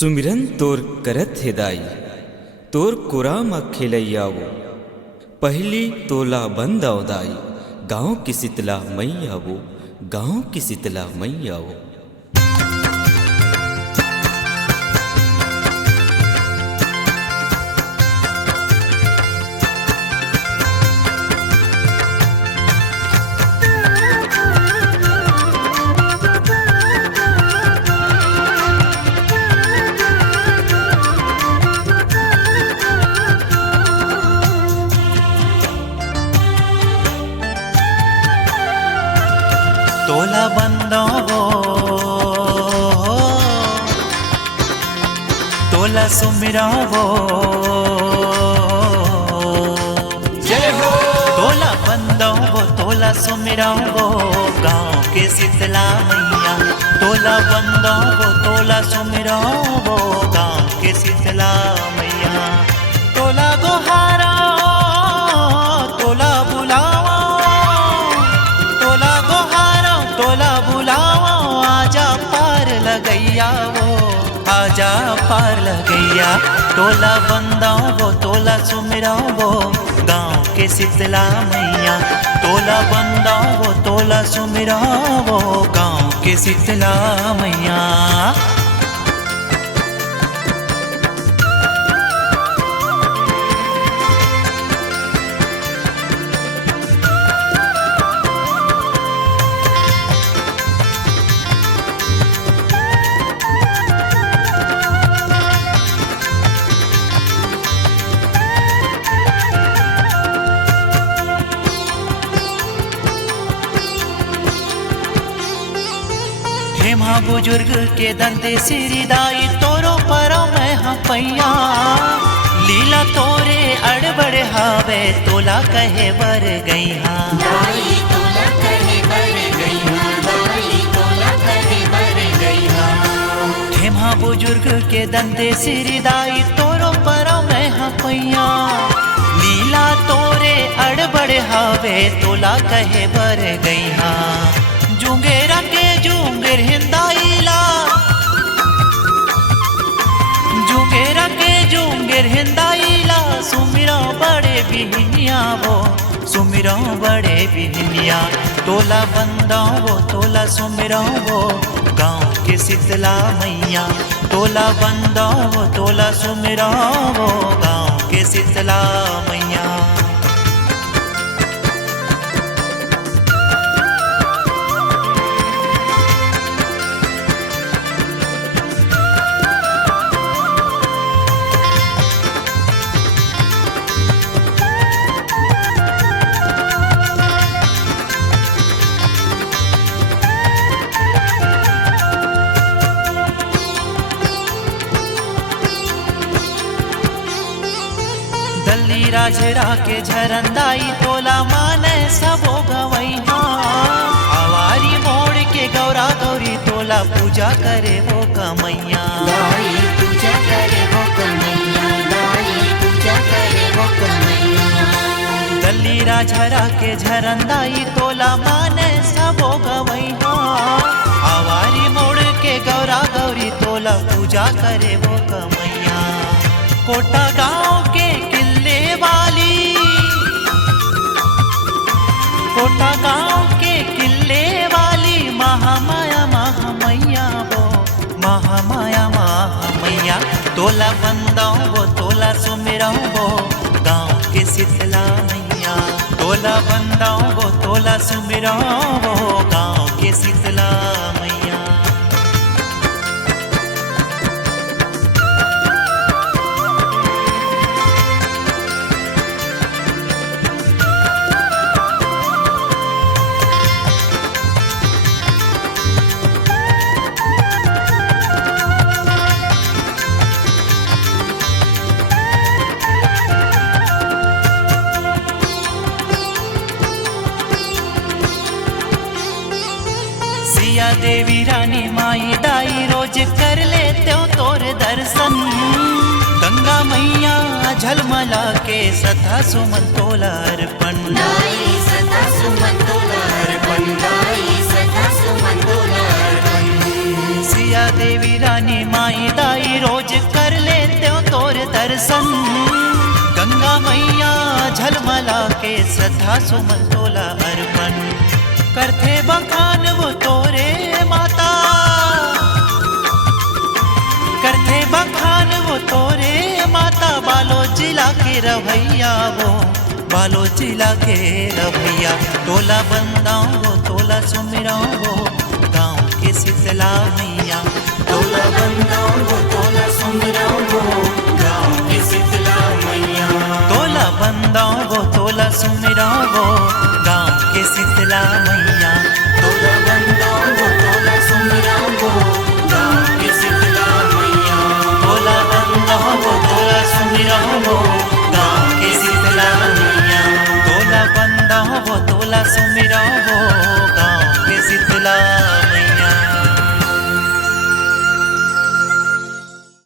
सुमिरन तोर करत हेदाई तोर कुराम खेलैयावो पहली तोला बंद अवदाई गाँव की शीतला मैयावो गाँव की शीतला मैयावो। तोला बंदो तोला सुमिरावो जय हो। तोला बंदो तोला सुमिरावो गाँव के शीतला मैया। तोला बंदो तोला सुमिरावो गाँव के शीतला मैया। तोला गोहारा तोला बुलावा तोला गोहारा तोला बुलावा आजा पार लगैया वो आजा पार लगैया। तोला बंदा वो तोला सुमिरा वो गाँव के शीतला मैया। तोला बंदा वो तोला सुमिरा वो गाँव के शीतला मैया। हेमा बुजुर्ग के दंते सिरिदाई तोरो परो मैं पैया। लीला तोरे अड़बड़ हावे तोला कहे बर गई हाँ। हेमा बुजुर्ग के दंते सिरिदाई तोरो परो मैं पैया। लीला तोरे अड़बड़ हावे तोला कहे बर गई हाँ। जुंगेरा के जुंगेर हिंदाईला जुंगेरा के जुंगेर हिंदाईला सुमिरा बड़े बिहनिया वो सुमिरा बड़े बिहनिया। तोला बंदा वो तोला सुमिरा वो गाँव के शीतला मैया। तोला बंदा वो तोला सुमिरा वो गाँव के शीतला मैया। दल्ली राजरा के झरंदाई तोला माने सबो गवई हाँ। आवारी मोड़ के गौरा गौरी तोला पूजा करे वो कमैया। दल्ली राजरा के झरंदाई तोला माने सबो गवई हाँ। आवारी मोड़ के गौरा गौरी तोला पूजा करे वो कमैया। कोटा गाँव के किले वाली कोटा गाँव के किले वाली महामाया महामैया वो महामाया महामैया। तोला बंदा वो तोला सुमिरा वो गाँव के शीतला मैया। तोला बंदा वो तोला सुमिरा वो गाँव के शीतला मैया। सिया देवी रानी माई दाई रोज कर लेते हो तोर दर्शन। गंगा मैया झलमला के सथा सुमन तोला अर्पण। सिया देवी रानी माई दाई रोज कर लेते हो तोर दर्शन। गंगा मैया झलमला के श्रद्धा सुमन तोला अर्पण करते बखान वो तोरे माता, करते बखान वो तोरे माता। बालो जिला के रवैया वो, बालो जिला के रवैया। तोला बंदाओ वो तोला सुमिराओ वो गाँव के शीतला मैया। तोला बंदाओ वो तोला सुमिराओ वो गाँव के शीतला मैया। तोला बंदाओ वो तोला सुमिराओ वो गाँव के शीतला मैया। तोला बंदाओ वो तोला सुमिराओ वो गाँव के शीतला मैया। तोला बंदाओ वो तोला सुमिराओ वो गाँव के शीतला मैया। तोला बंदाओ वो तोला सुमिराओ वो गाँव के शीतला